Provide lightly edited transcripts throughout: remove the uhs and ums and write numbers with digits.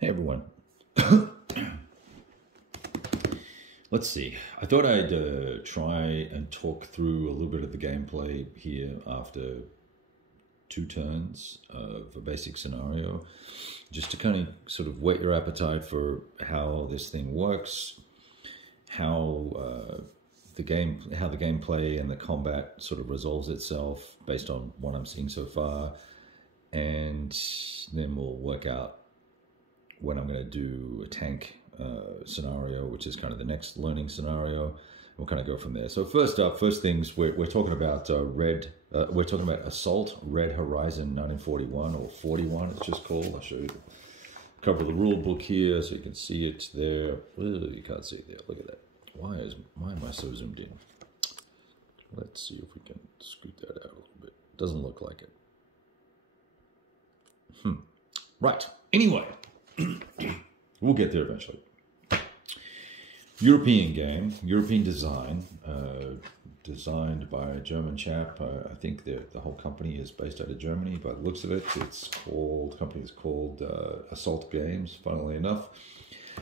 Hey everyone. Let's see. I thought I'd try and talk through a little bit of the gameplay here after 2 turns of a basic scenario, just to kind of sort of whet your appetite for how this thing works, how the gameplay and the combat sort of resolves itself based on what I'm seeing so far, and then we'll work out when I'm going to do a tank scenario, which is kind of the next learning scenario. We'll kind of go from there. So first up, first things, we're talking about we're talking about Assault Red Horizon 1941 or 41. It's just called. I'll show you the cover of the rule book here, so you can see it there. You can't see it there. Look at that. Why am I so zoomed in? Let's see if we can scoot that out a little bit. Doesn't look like it. Right. Anyway. We'll get there eventually. European game, European design, designed by a German chap. I think the whole company is based out of Germany by the looks of it. The company is called Assault Games, funnily enough.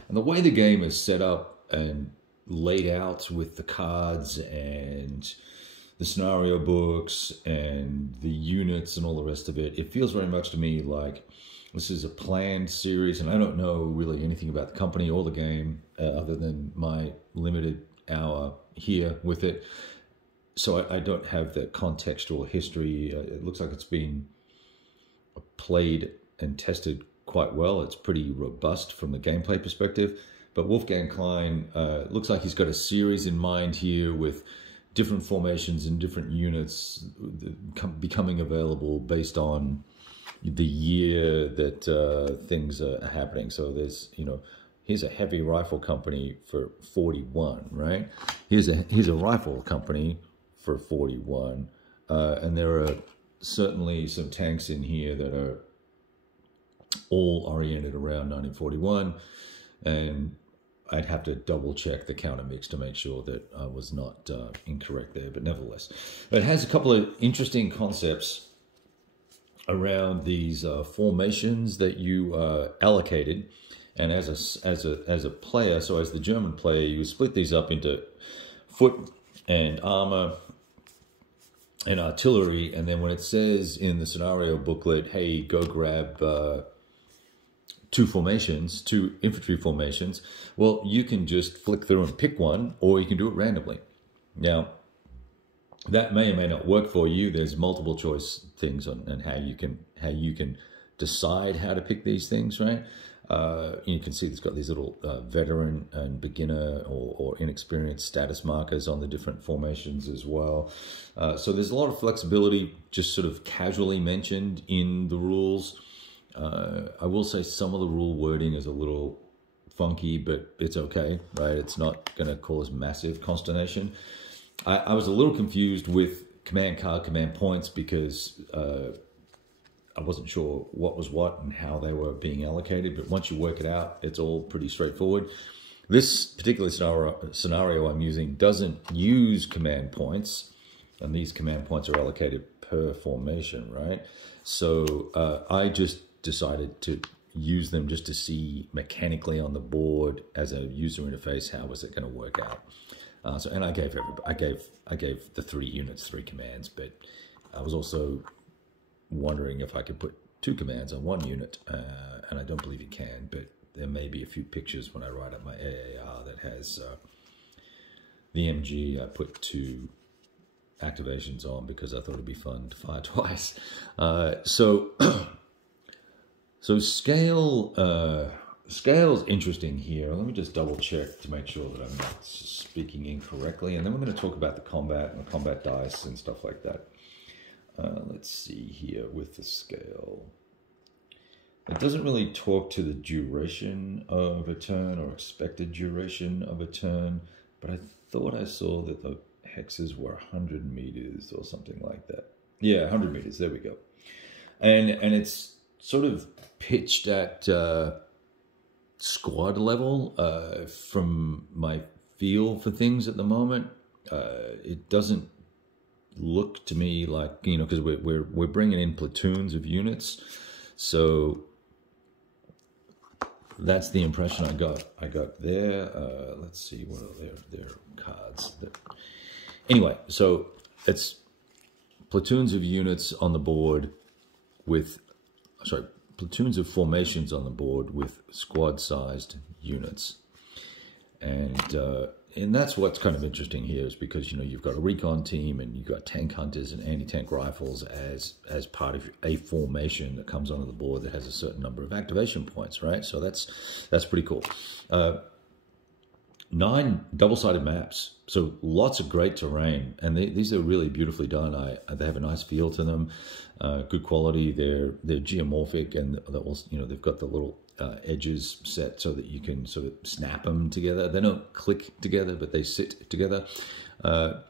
And the way the game is set up and laid out with the cards and the scenario books and the units and all the rest of it, it feels very much to me like this is a planned series, and I don't know really anything about the company or the game other than my limited hour here with it. So I don't have the contextual history. It looks like it's been played and tested quite well. It's pretty robust from the gameplay perspective. But Wolfgang Klein looks like he's got a series in mind here with different formations and different units becoming available based on the year that things are happening. So there's, here's a heavy rifle company for 41, right? Here's a rifle company for 41, and there are certainly some tanks in here that are all oriented around 1941, and I'd have to double check the counter mix to make sure that I was not incorrect there, but nevertheless, it has a couple of interesting concepts around these formations that you allocated, and as a player, so as the German player, you split these up into foot and armor and artillery, and then when it says in the scenario booklet, hey, go grab 2 infantry formations, well, you can just flick through and pick one, or you can do it randomly. Now, that may or may not work for you. There's multiple choice things on how you can decide how to pick these things, right? You can see it's got these little veteran and beginner or inexperienced status markers on the different formations as well. So there's a lot of flexibility just sort of casually mentioned in the rules. I will say some of the rule wording is a little funky, but it's okay, right? It's not going to cause massive consternation. I was a little confused with command card, command points, because I wasn't sure what was what and how they were being allocated. But once you work it out, it's all pretty straightforward. This particular scenario I'm using doesn't use command points, and these command points are allocated per formation, right? So I just decided to use them just to see mechanically on the board as a user interface, how was it going to work out. And I gave the 3 units 3 commands, but I was also wondering if I could put 2 commands on 1 unit, and I don't believe you can, but there may be a few pictures when I write up my AAR that has the MG. I put 2 activations on because I thought it'd be fun to fire twice. So scale's interesting here. Let me just double check to make sure that I'm not speaking incorrectly. And then we're going to talk about the combat and the combat dice and stuff like that. Let's see here with the scale. It doesn't really talk to the duration of a turn or expected duration of a turn, but I thought I saw that the hexes were 100 meters or something like that. Yeah, 100 meters. There we go. And it's sort of pitched at squad level from my feel for things at the moment. It doesn't look to me like, because we're bringing in platoons of units, so that's the impression I got. There. Let's see, what are their cards? Anyway, so it's platoons of units on the board with, sorry, platoons of formations on the board with squad-sized units. And that's what's kind of interesting here, is because, you know, you've got a recon team and you've got tank hunters and anti-tank rifles as part of a formation that comes onto the board that has a certain number of activation points, right? So that's pretty cool. 9 double-sided maps, so lots of great terrain, and these are really beautifully done. They have a nice feel to them, good quality. They're geomorphic, and also, you know, they've got the little edges set so that you can sort of snap them together. They don't click together, but they sit together. So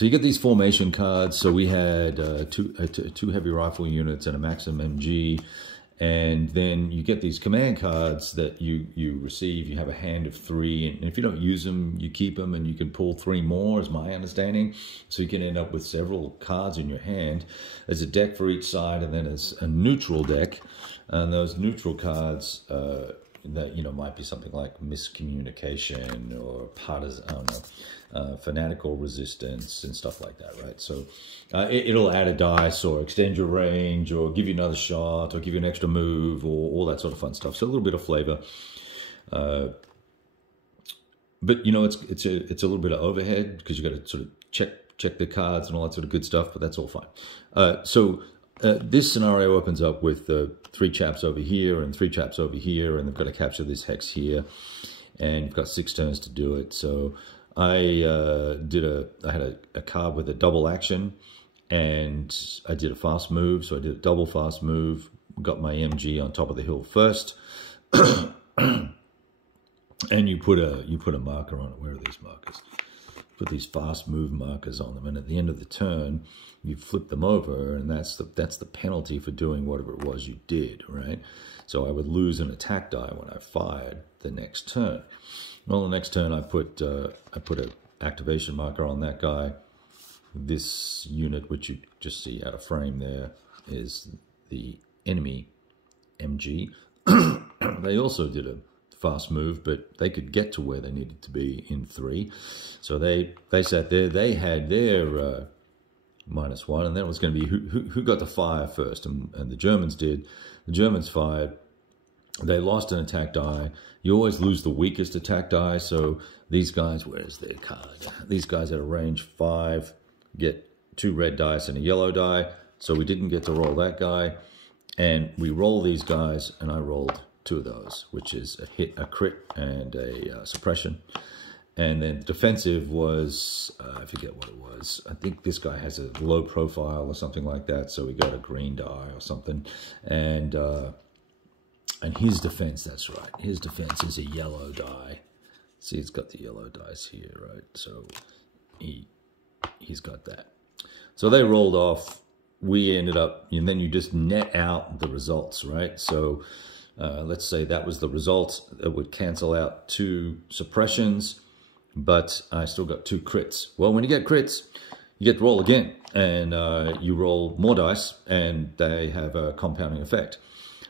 you get these formation cards. So we had two heavy rifle units and a Maxim MG. And then you get these command cards that you receive. You have a hand of 3, and if you don't use them, you keep them, and you can pull 3 more, is my understanding. So you can end up with several cards in your hand. There's a deck for each side, and then there's a neutral deck. And those neutral cards that, you know, might be something like miscommunication or partisan, I don't know, fanatical resistance and stuff like that, right? So it'll add a dice or extend your range or give you another shot or give you an extra move or all that sort of fun stuff. So a little bit of flavor. But, you know, it's a little bit of overhead because you got to sort of check the cards and all that sort of good stuff, but that's all fine. This scenario opens up with 3 chaps over here and 3 chaps over here, and they've got to capture this hex here, and you've got 6 turns to do it. So I had a card with a double action, and I did a fast move. So I did a double fast move, got my MG on top of the hill first, and you put a marker on it. Where are these markers? Put these fast move markers on them, and at the end of the turn, you flip them over, and that's the penalty for doing whatever it was you did, right? So I would lose an attack die when I fired the next turn. Well, the next turn I put an activation marker on that guy. This unit, which you just see out of frame there, is the enemy MG. They also did a fast move, but they could get to where they needed to be in 3. So they sat there. They had their -1, and then it was going to be who got to fire first, and the Germans did. The Germans fired. They lost an attack die. You always lose the weakest attack die. So these guys, where's their card? These guys at a range 5 get 2 red dice and a yellow die. So we didn't get to roll that guy, and we roll these guys, and I rolled 2 of those, which is a hit, a crit, and a suppression. And then defensive was, I forget what it was. I think this guy has a low profile or something like that, so we got a green die or something. And his defense, that's right, his defense is a yellow die. See, it's got the yellow dice here, right? So he's got that. So they rolled off. We ended up, and then you just net out the results, right? So let's say that was the result. It would cancel out 2 suppressions, but I still got 2 crits. Well, when you get crits, you get to roll again, and you roll more dice, and they have a compounding effect.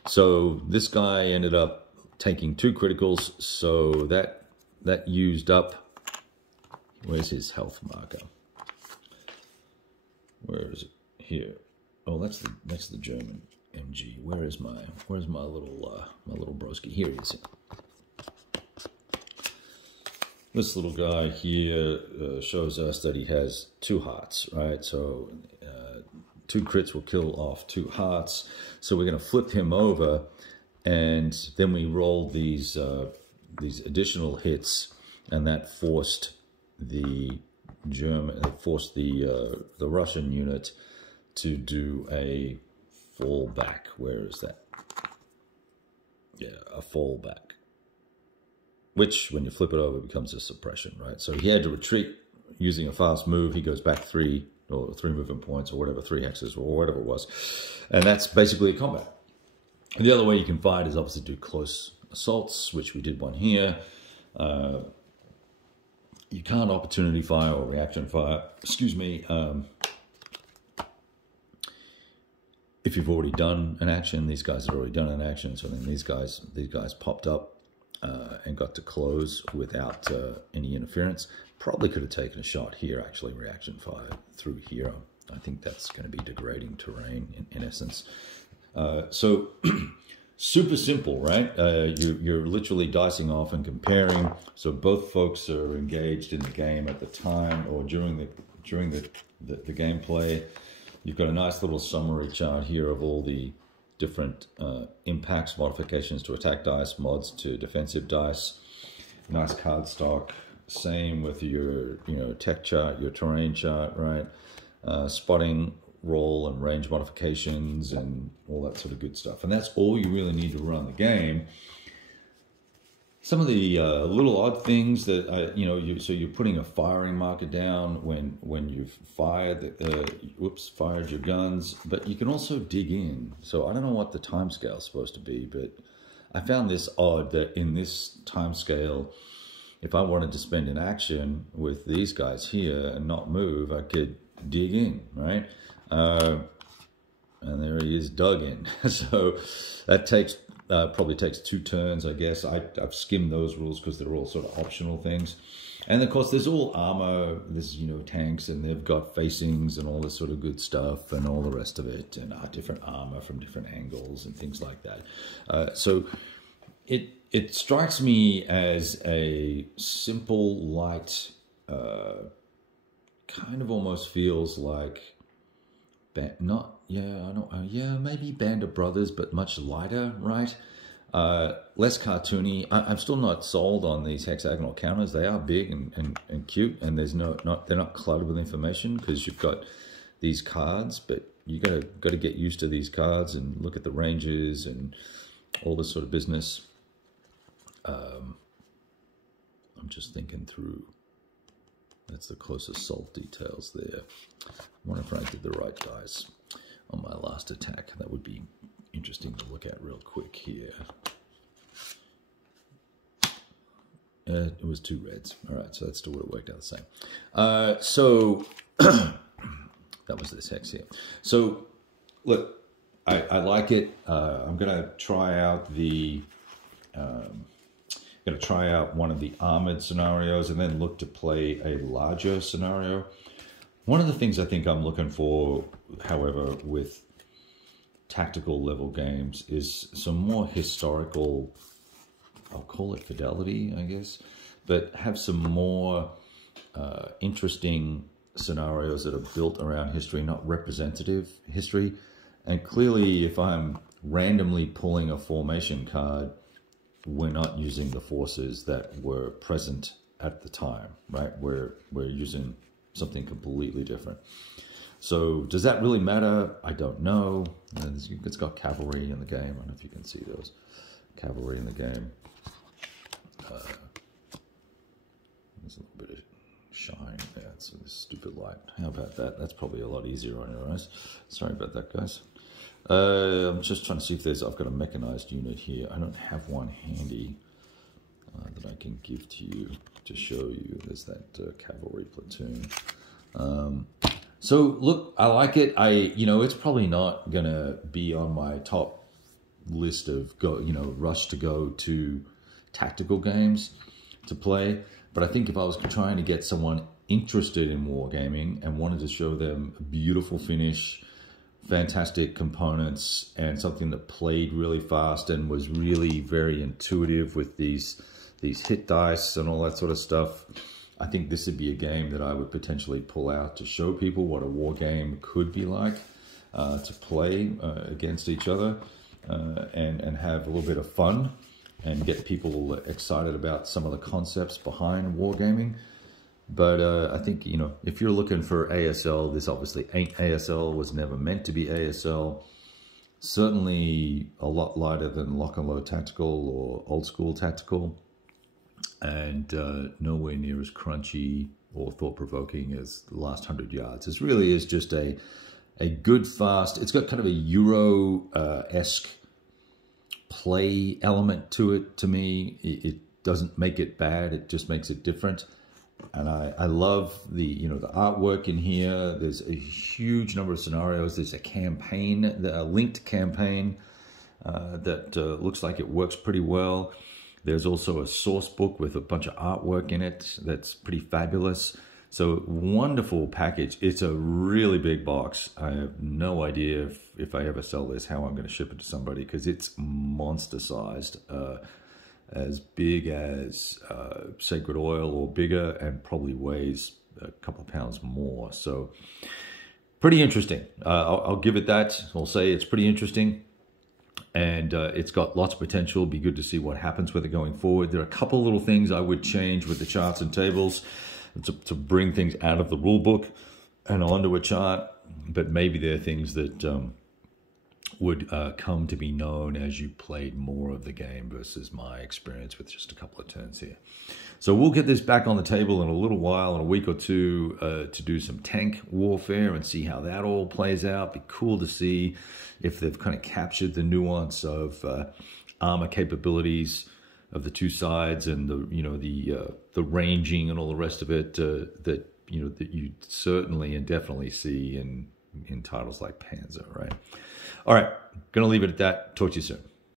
So this guy ended up taking 2 criticals, so that used up, where's his health marker? Where is it? Here. Oh, that's the German MG. Where's my little broski? Here he is. This little guy here shows us that he has 2 hearts, right? So 2 crits will kill off 2 hearts. So we're going to flip him over, and then we roll these additional hits, and that forced the Russian unit to do a fallback. Where is that? Yeah, a fallback. Which, when you flip it over, becomes a suppression, right? So he had to retreat using a fast move. He goes back 3 movement points or whatever, 3 hexes or whatever it was. And that's basically a combat. And the other way you can fight is obviously do close assaults, which we did one here. You can't opportunity fire or reaction fire, excuse me, if you've already done an action. These guys had already done an action, so then these guys popped up. and got to close without any interference. Probably could have taken a shot here, actually, reaction fire through here. I think that's going to be degrading terrain in essence. So super simple, right? You're literally dicing off and comparing. So both folks are engaged in the game at the time or during the gameplay. You've got a nice little summary chart here of all the different impacts, modifications to attack dice, mods to defensive dice. Nice card stock. Same with your tech chart, your terrain chart, right? Spotting, roll, and range modifications, and all that sort of good stuff. And that's all you really need to run the game. Some of the little odd things that so you're putting a firing marker down when you've fired fired your guns, but you can also dig in. So I don't know what the time scale is supposed to be, but I found this odd that in this time scale, if I wanted to spend an action with these guys here and not move, I could dig in, right? And there he is, dug in. So that takes probably takes 2 turns, I guess. I've skimmed those rules because they're all sort of optional things. And of course, there's all armor. There's tanks, and they've got facings and all this sort of good stuff, and all the rest of it, and different armor from different angles and things like that. So it strikes me as a simple, light, kind of almost feels like maybe Band of Brothers, but much lighter, right? Less cartoony. I'm still not sold on these hexagonal counters. They are big and cute, and there's they're not cluttered with information because you've got these cards, but you got to get used to these cards and look at the ranges and all this sort of business. I'm just thinking through. That's the closest salt details there. I wonder if I did the right dice on my last attack. That would be interesting to look at real quick here. It was 2 reds. All right, so that still would have worked out the same. So that was this hex here. So look, I like it. I'm gonna try out the. Going to try out one of the armored scenarios and then look to play a larger scenario. One of the things I think I'm looking for, however, with tactical level games is some more historical, I'll call it fidelity, I guess, but have some more interesting scenarios that are built around history, not representative history. And clearly, if I'm randomly pulling a formation card, we're not using the forces that were present at the time, right? We're using something completely different. So does that really matter? I don't know. It's got cavalry in the game. I don't know if you can see those. Cavalry in the game. There's a little bit of shine there. It's a stupid light. How about that? That's probably a lot easier on your eyes. Sorry about that, guys. I'm just trying to see if I've got a mechanized unit here. I don't have one handy that I can give to you to show you. There's that cavalry platoon. So look, I like it. It's probably not gonna be on my top list of rush to go to tactical games to play. But I think if I was trying to get someone interested in wargaming and wanted to show them a beautiful finish, fantastic components, and something that played really fast and was really very intuitive with these hit dice and all that sort of stuff, I think this would be a game that I would potentially pull out to show people what a war game could be like, to play against each other and have a little bit of fun and get people excited about some of the concepts behind wargaming. But I think, if you're looking for ASL, this obviously ain't ASL, was never meant to be ASL. Certainly a lot lighter than Lock and Load Tactical or Old School Tactical. And nowhere near as crunchy or thought-provoking as the last 100 yards. This really is just a good, fast, it's got kind of a Euro-esque play element to it, to me. It doesn't make it bad, it just makes it different. And I love the artwork in here. There's a huge number of scenarios. There's a campaign, a linked campaign that looks like it works pretty well. There's also a source book with a bunch of artwork in it that's pretty fabulous. So wonderful package. It's a really big box. I have no idea if I ever sell this, how I'm going to ship it to somebody, because it's monster sized, as big as Sacred Oil or bigger, and probably weighs a couple of pounds more. So pretty interesting. I'll give it that. I'll say it's pretty interesting. And it's got lots of potential. Be good to see what happens with it going forward. There are a couple little things I would change with the charts and tables to bring things out of the rule book and onto a chart, but maybe there are things that would come to be known as you played more of the game versus my experience with just a couple of turns here. So we'll get this back on the table in a little while, in a week or two, to do some tank warfare and see how that all plays out. Be cool to see if they've kind of captured the nuance of armor capabilities of the two sides, and the ranging and all the rest of it that you certainly and definitely see in titles like Panzer, right? All right, gonna leave it at that. Talk to you soon.